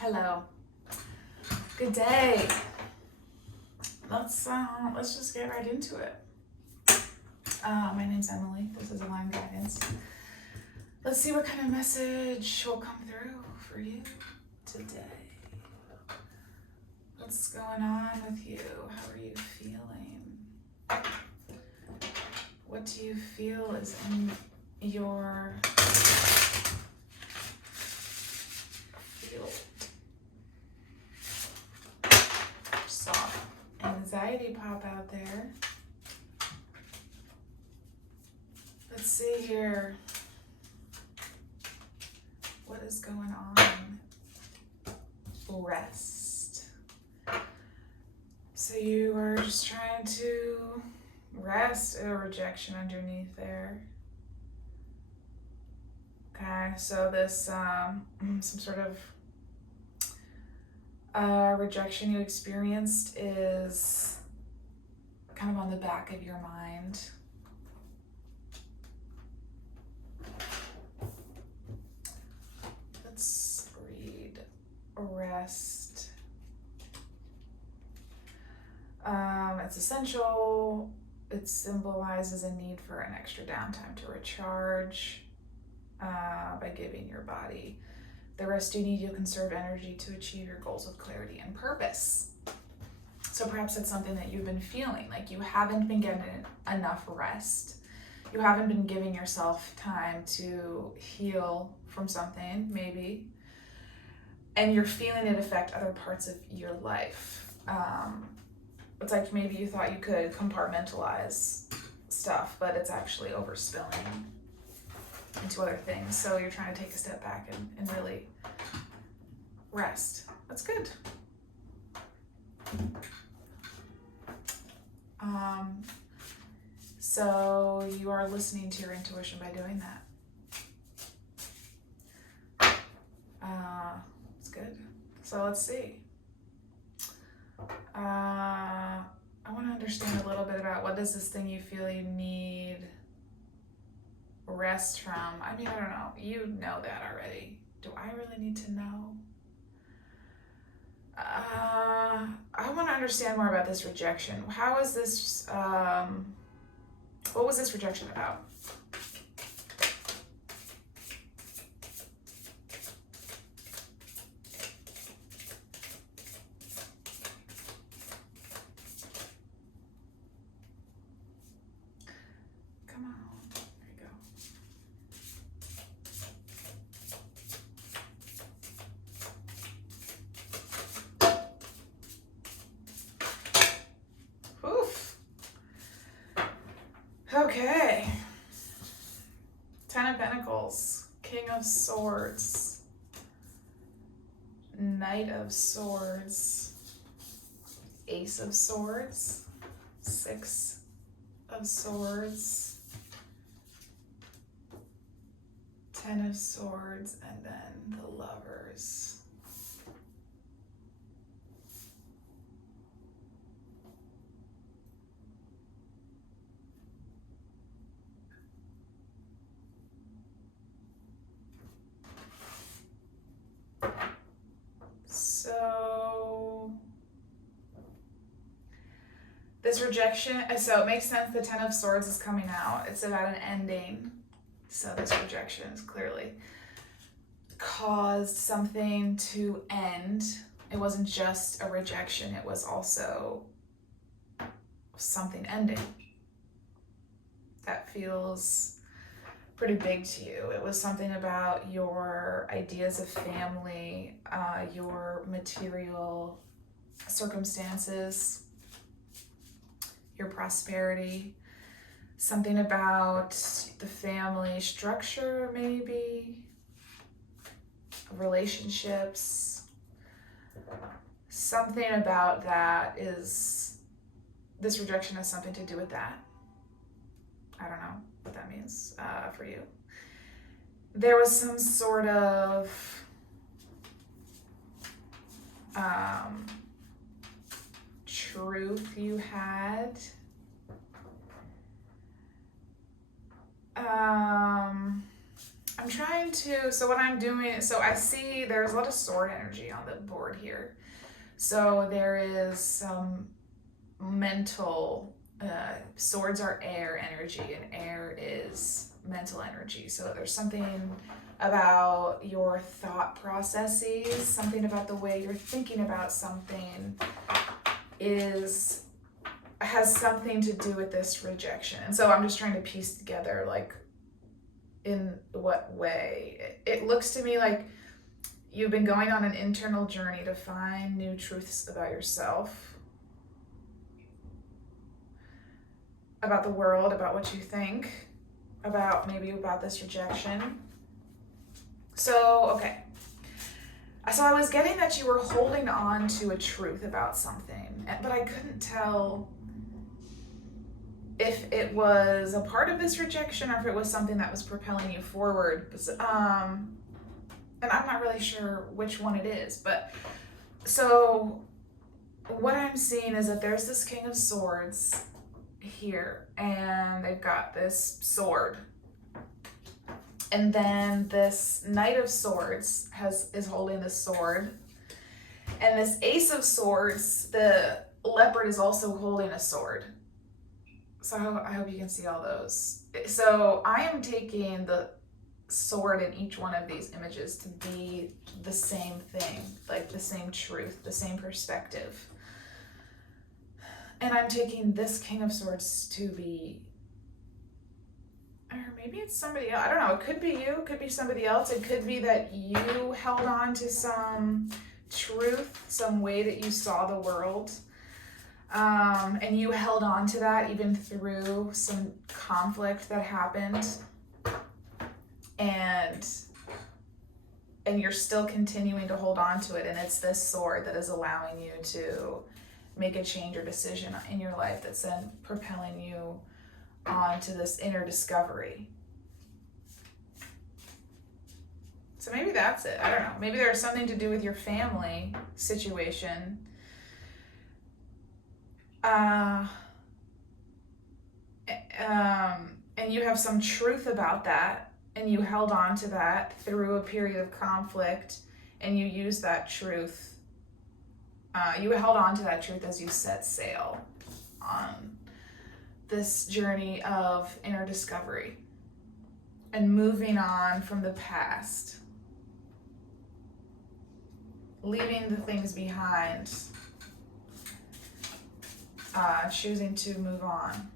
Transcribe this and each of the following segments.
Hello. Good day. Let's just get right into it. My name's Emily. This is Aligned Guidance. Let's see what kind of message will come through for you today. What's going on with you? How are you feeling? What do you feel is in your field? Saw anxiety pop out there. Let's see here. What is going on? Rest. So you are just trying to rest a rejection underneath there. Okay, so this some sort of rejection you experienced is kind of on the back of your mind. Let's read rest. It's essential. It symbolizes a need for an extra downtime to recharge by giving your body the rest you need. You'll conserve energy to achieve your goals with clarity and purpose. So perhaps that's something that you've been feeling, like you haven't been getting enough rest. You haven't been giving yourself time to heal from something, maybe, and you're feeling it affect other parts of your life. It's like maybe you thought you could compartmentalize stuff, but it's actually overspilling into other things. So you're trying to take a step back and really rest. That's good. So you are listening to your intuition by doing that. It's good. So let's see. I want to understand a little bit about what is this thing you feel you need rest from. I mean, I don't know. You know that already. Do I really need to know? I want to understand more about this rejection. How is this, what was this rejection about? Come on, there you go. Oof. Okay. 10 of Pentacles, King of Swords, Knight of Swords, Ace of Swords, 6 of Swords, 10 of Swords, and then the Lovers. So this rejection, so it makes sense the 10 of Swords is coming out. It's about an ending. So this rejection is clearly caused something to end. It wasn't just a rejection, it was also something ending. That feels pretty big to you. It was something about your ideas of family, your material circumstances, your prosperity, something about the family structure, maybe, relationships. Something about that is, this rejection has something to do with that. I don't know what that means for you. There was some sort of truth you had. I'm trying to, so what I'm doing, so I see there's a lot of sword energy on the board here. So there is some mental, swords are air energy, and air is mental energy. So there's something about your thought processes, something about the way you're thinking about something has something to do with this rejection. And so I'm just trying to piece together, like, in what way. It looks to me like you've been going on an internal journey to find new truths about yourself, about the world, about what you think, about this rejection. So, okay. So I was getting that you were holding on to a truth about something, but I couldn't tell if it was a part of this rejection or if it was something that was propelling you forward. And I'm not really sure which one it is, but so what I'm seeing is that there's this King of Swords here, and they've got this sword. And then this Knight of Swords is holding this sword. And this Ace of Swords, the leopard, is also holding a sword. So I hope you can see all those. So I am taking the sword in each one of these images to be the same thing, like the same truth, the same perspective. And I'm taking this King of Swords to be, or maybe it's somebody else. I don't know. It could be you. It could be somebody else. It could be that you held on to some truth, some way that you saw the world. And you held on to that even through some conflict that happened. And you're still continuing to hold on to it. And it's this sword that is allowing you to make a change or decision in your life that's then propelling you on to this inner discovery. So maybe that's it. I don't know. Maybe there's something to do with your family situation. And you have some truth about that, and you held on to that through a period of conflict, and you used that truth. You held on to that truth as you set sail on this journey of inner discovery and moving on from the past, leaving the things behind, choosing to move on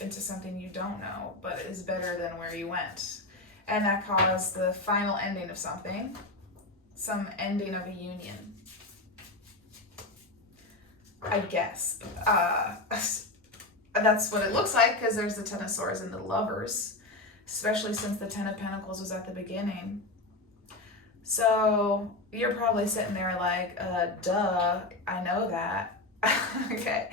into something you don't know but is better than where you went. And that caused the final ending of something, some ending of a union, I guess. That's what it looks like, because there's the Ten of Swords and the Lovers, especially since the Ten of Pentacles was at the beginning. So you're probably sitting there like, duh, I know that. Okay,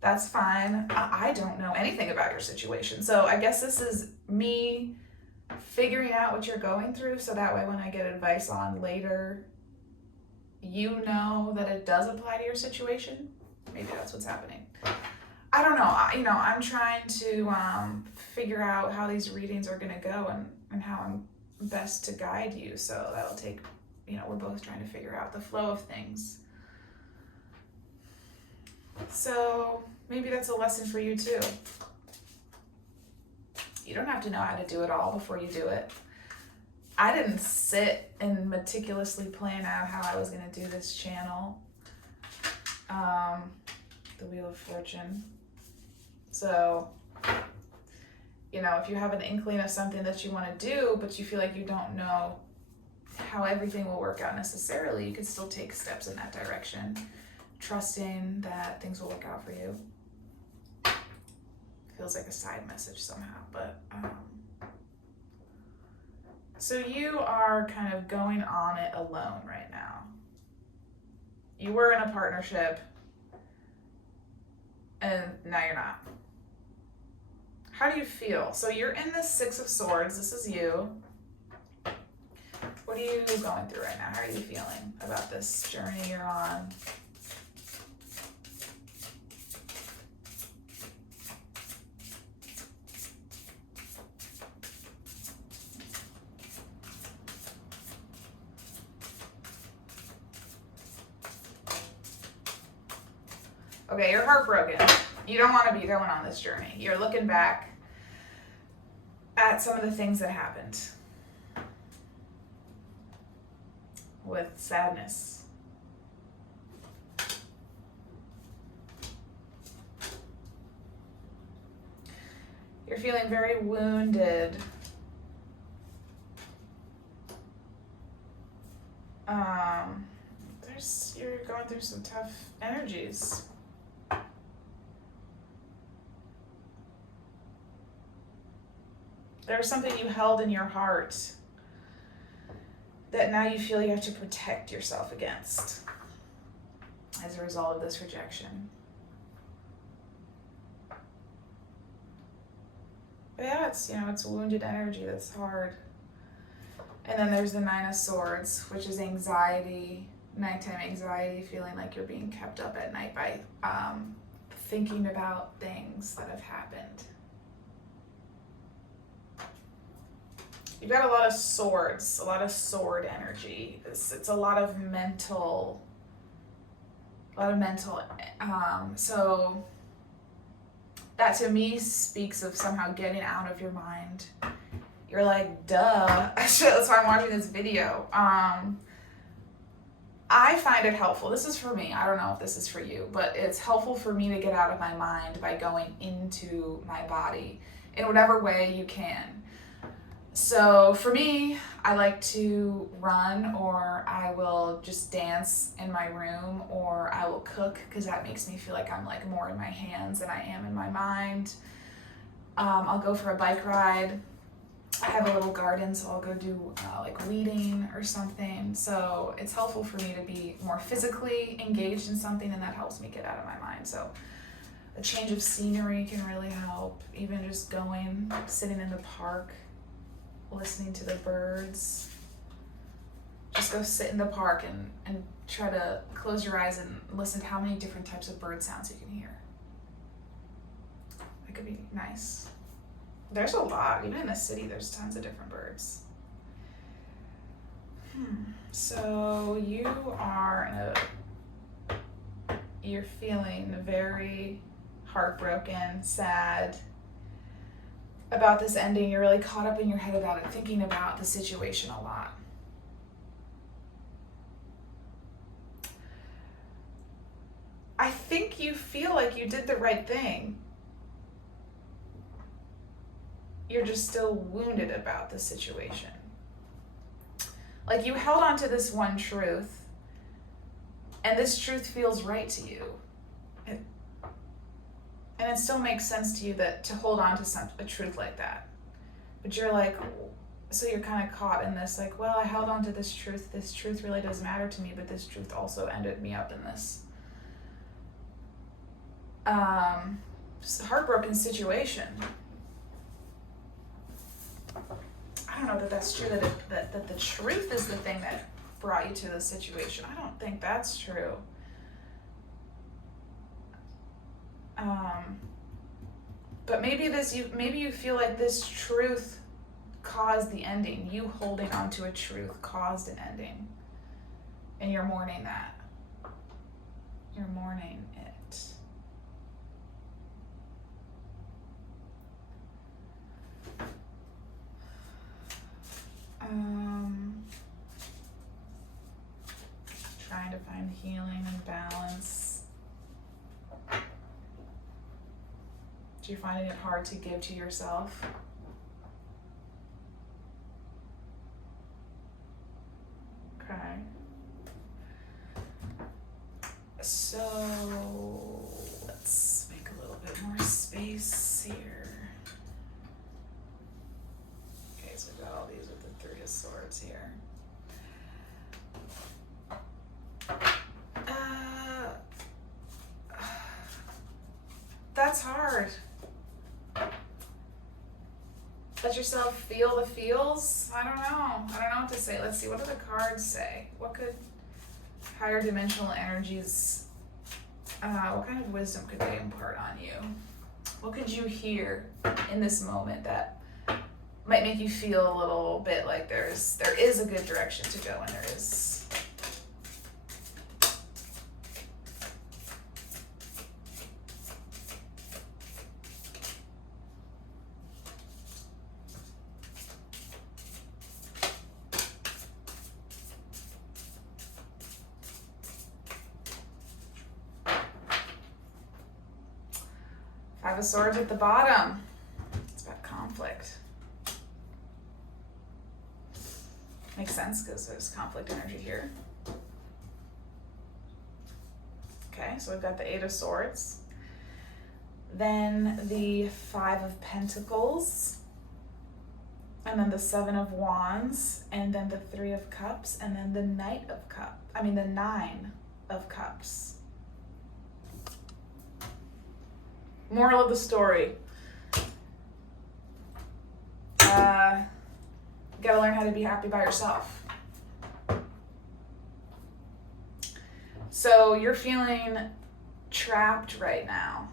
that's fine. I don't know anything about your situation. So I guess this is me figuring out what you're going through, so that way when I get advice on later, you know that it does apply to your situation. Maybe that's what's happening. I don't know. I'm trying to figure out how these readings are going to go and how I'm best to guide you. So that'll take, we're both trying to figure out the flow of things. So maybe that's a lesson for you too. You don't have to know how to do it all before you do it. I didn't sit and meticulously plan out how I was going to do this channel. The Wheel of Fortune. So, if you have an inkling of something that you want to do, but you feel like you don't know how everything will work out necessarily, you can still take steps in that direction, trusting that things will work out for you. Feels like a side message somehow, but so you are kind of going on it alone right now. You were in a partnership, and now you're not. How do you feel? So you're in the Six of Swords. This is you. What are you going through right now? How are you feeling about this journey you're on? Okay, you're heartbroken. You don't want to be going on this journey. You're looking back at some of the things that happened with sadness. You're feeling very wounded. You're going through some tough energies. There's something you held in your heart that now you feel you have to protect yourself against as a result of this rejection. But yeah, it's wounded energy that's hard. And then there's the Nine of Swords, which is anxiety, nighttime anxiety, feeling like you're being kept up at night by thinking about things that have happened. You've got a lot of swords, a lot of sword energy. It's a lot of mental. So that to me speaks of somehow getting out of your mind. You're like, duh. That's why I'm watching this video. I find it helpful. This is for me. I don't know if this is for you, but it's helpful for me to get out of my mind by going into my body in whatever way you can. So for me, I like to run, or I will just dance in my room, or I will cook because that makes me feel like I'm like more in my hands than I am in my mind. I'll go for a bike ride. I have a little garden, so I'll go do like weeding or something. So it's helpful for me to be more physically engaged in something, and that helps me get out of my mind. So a change of scenery can really help. Even just going, sitting in the park, listening to the birds. Just go sit in the park and try to close your eyes and listen to how many different types of bird sounds you can hear. That could be nice. There's a lot. Even in the city, there's tons of different birds. So you're feeling very heartbroken, sad about this ending. You're really caught up in your head about it, thinking about the situation a lot. I think you feel like you did the right thing. You're just still wounded about the situation. Like you held on to this one truth, and this truth feels right to you. And it still makes sense to you that to hold on to a truth like that. But you're like, so you're kind of caught in this, like, well, I held on to this truth. This truth really does matter to me, but this truth also ended me up in this heartbroken situation. I don't know that that's true, that the truth is the thing that brought you to the situation. I don't think that's true. But maybe you feel like this truth caused the ending. You holding on to a truth caused an ending. And you're mourning that. You're mourning it. Trying to find healing and balance. Do you find it hard to give to yourself? Okay. So let's make a little bit more space here. Okay, so we've got all these with the Three of Swords here. That's hard. Let yourself feel the feels. I don't know what to say. Let's see, what do the cards say? What could higher dimensional energies, what kind of wisdom could they impart on you? What could you hear in this moment that might make you feel a little bit like there is a good direction to go, and there is Five of Swords at the bottom. It's about conflict. Makes sense because there's conflict energy here. Okay, so we've got the Eight of Swords. Then the Five of Pentacles. And then the Seven of Wands. And then the Three of Cups. And then the Nine of Cups. Moral of the story. You gotta learn how to be happy by yourself. So you're feeling trapped right now.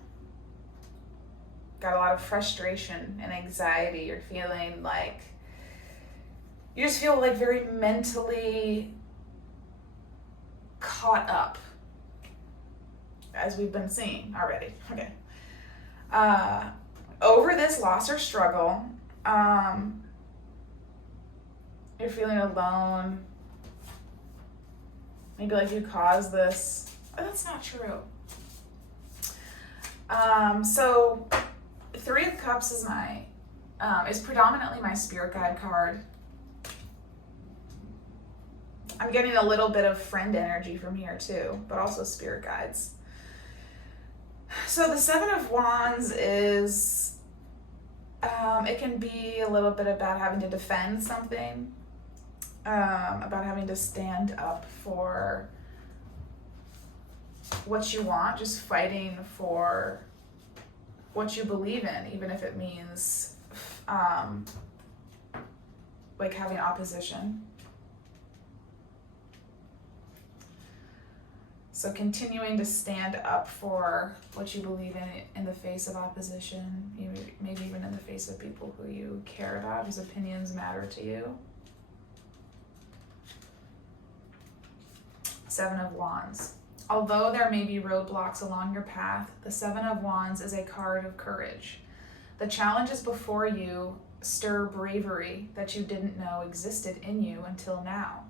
Got a lot of frustration and anxiety. You're feeling like, you just feel like very mentally caught up, as we've been seeing already. Okay. Over this loss or struggle, you're feeling alone. Maybe like you caused this. Oh, that's not true. So Three of Cups is is predominantly my spirit guide card. I'm getting a little bit of friend energy from here too, but also spirit guides. So the Seven of Wands is, it can be a little bit about having to defend something, about having to stand up for what you want, just fighting for what you believe in, even if it means like having opposition. So continuing to stand up for what you believe in the face of opposition, maybe even in the face of people who you care about, whose opinions matter to you. Seven of Wands. Although there may be roadblocks along your path, the Seven of Wands is a card of courage. The challenges before you stir bravery that you didn't know existed in you until now.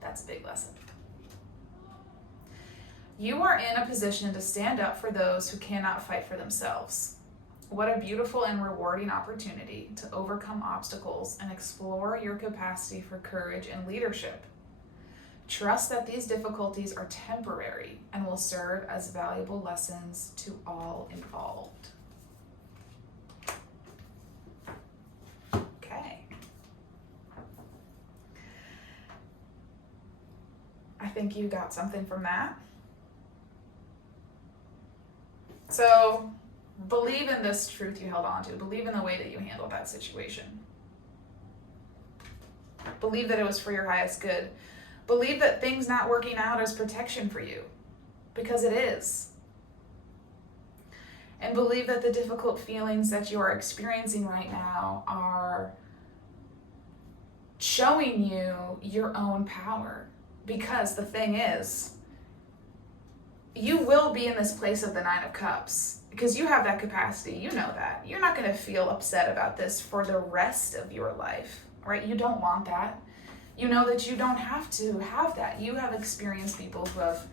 That's a big lesson. You are in a position to stand up for those who cannot fight for themselves. What a beautiful and rewarding opportunity to overcome obstacles and explore your capacity for courage and leadership. Trust that these difficulties are temporary and will serve as valuable lessons to all involved. Okay. I think you got something from that. So believe in this truth you held on to. Believe in the way that you handled that situation. Believe that it was for your highest good. Believe that things not working out is protection for you, because it is. And believe that the difficult feelings that you are experiencing right now are showing you your own power. Because the thing is, you will be in this place of the Nine of Cups because you have that capacity. You know that. You're not going to feel upset about this for the rest of your life, right? You don't want that. You know that you don't have to have that. You have experienced people who have,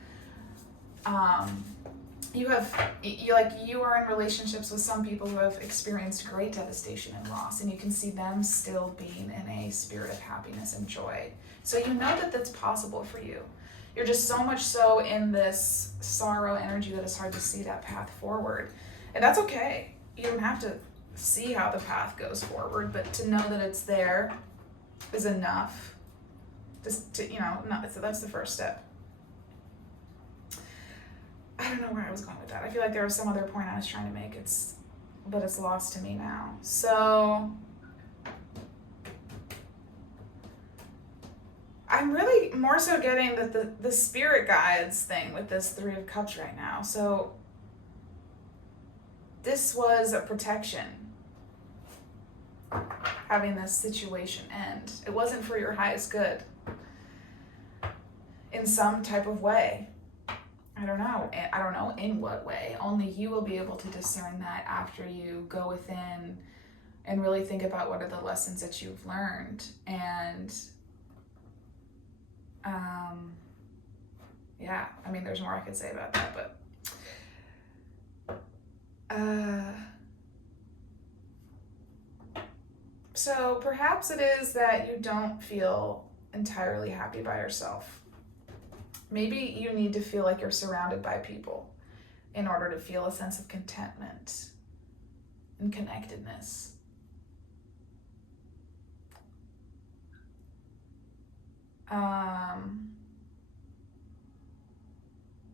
you are in relationships with some people who have experienced great devastation and loss, and you can see them still being in a spirit of happiness and joy. So you know that that's possible for you. You're just so much so in this sorrow energy that it's hard to see that path forward. And that's okay. You don't have to see how the path goes forward, but to know that it's there is enough. Just to, so that's the first step. I don't know where I was going with that. I feel like there was some other point I was trying to make, but it's lost to me now. So I'm really more so getting the spirit guides thing with this Three of Cups right now. So this was a protection, having this situation end. It wasn't for your highest good in some type of way. I don't know in what way. Only you will be able to discern that after you go within and really think about what are the lessons that you've learned. And there's more I could say about that, but So perhaps it is that you don't feel entirely happy by yourself. Maybe you need to feel like you're surrounded by people in order to feel a sense of contentment and connectedness.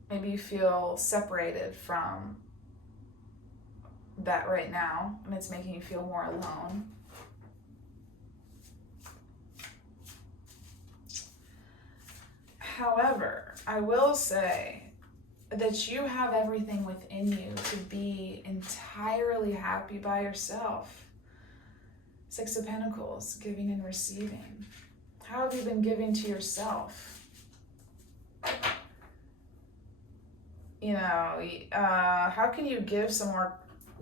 Maybe you feel separated from that right now, and it's making you feel more alone. However, I will say that you have everything within you to be entirely happy by yourself. Six of Pentacles, giving and receiving. How have you been giving to yourself? You know, how can you give some more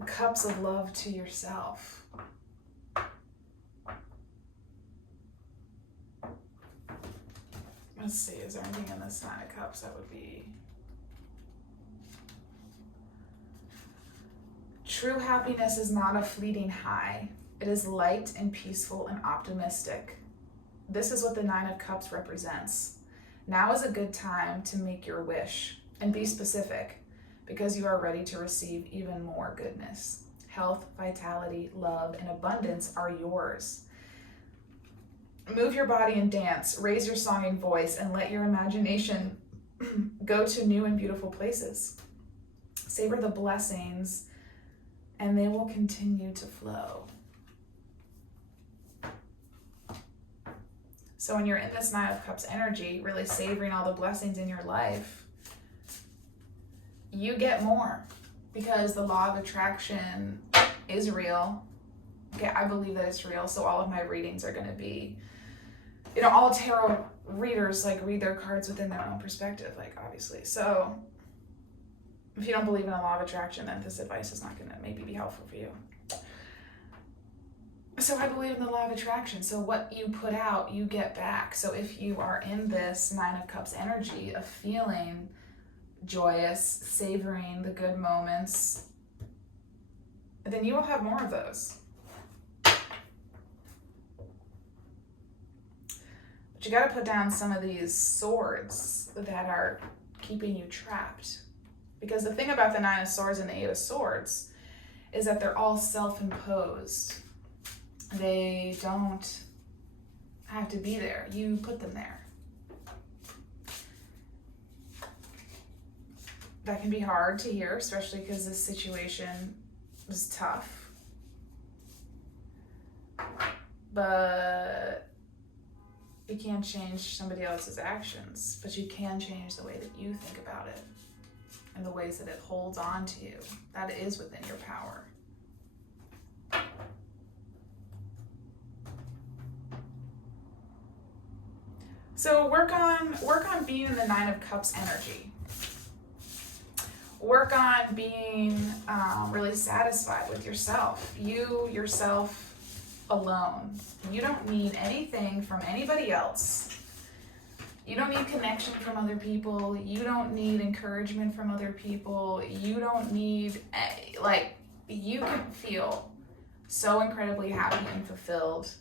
cups of love to yourself? Let's see, is there anything in this Nine of Cups that would be... True happiness is not a fleeting high. It is light and peaceful and optimistic. This is what the Nine of Cups represents. Now is a good time to make your wish and be specific, because you are ready to receive even more goodness. Health, vitality, love, and abundance are yours. Move your body and dance, raise your songing voice, and let your imagination go to new and beautiful places. Savor the blessings, and they will continue to flow. So when you're in this Nine of Cups energy, really savoring all the blessings in your life, you get more, because the law of attraction is real. Okay, I believe that it's real, so all of my readings are going to be, you know, all tarot readers like read their cards within their own perspective, like obviously. So if you don't believe in the law of attraction, then this advice is not going to maybe be helpful for you. So I believe in the law of attraction. So what you put out, you get back. So if you are in this Nine of Cups energy of feeling joyous, savoring the good moments, then you will have more of those. But you got to put down some of these swords that are keeping you trapped. Because the thing about the Nine of Swords and the Eight of Swords is that they're all self-imposed. They don't have to be there. You put them there. That can be hard to hear, especially because this situation is tough. But you can't change somebody else's actions, but you can change the way that you think about it and the ways that it holds on to you. That is within your power. So work on being in the Nine of Cups energy. Work on being really satisfied with yourself. You, yourself alone. You don't need anything from anybody else. You don't need connection from other people. You don't need encouragement from other people. You don't need, you can feel so incredibly happy and fulfilled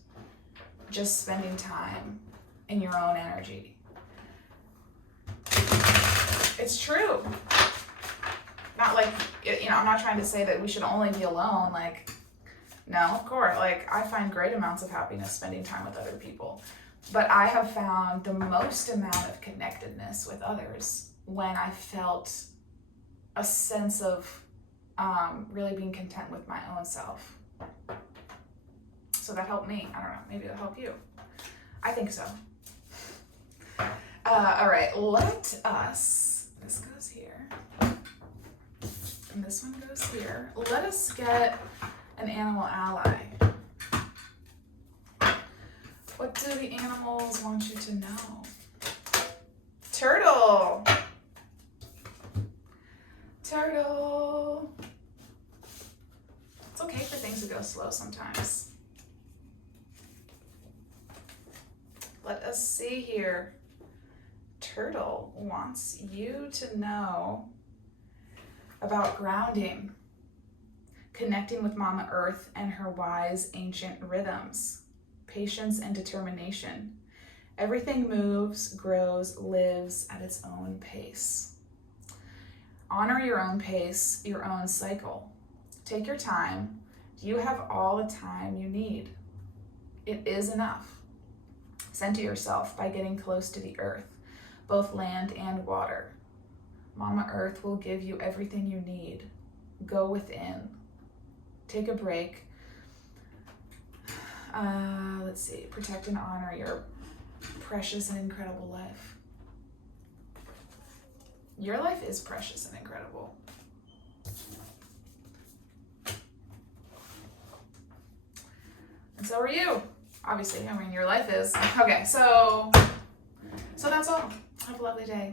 just spending time in your own energy. It's true. Not like, you know, I'm not trying to say that we should only be alone. Like, no, of course. Like, I find great amounts of happiness spending time with other people. But I have found the most amount of connectedness with others when I felt a sense of really being content with my own self. So that helped me. I don't know, maybe it'll help you. I think so. All right, let us, this goes here, and this one goes here. Let us get an animal ally. What do the animals want you to know? Turtle. Turtle. It's okay for things to go slow sometimes. Let us see here. Turtle wants you to know about grounding. connecting with Mama Earth and her wise ancient rhythms, patience and determination. Everything moves, grows, lives at its own pace. Honor your own pace, your own cycle. Take your time. You have all the time you need. It is enough. Center yourself by getting close to the earth, both land and water. Mama Earth will give you everything you need. Go within. Take a break. Let's see. Protect and honor your precious and incredible life. Your life is precious and incredible. And so are you. Obviously, I mean, your life is. Okay, so that's all. Have a lovely day.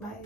Bye.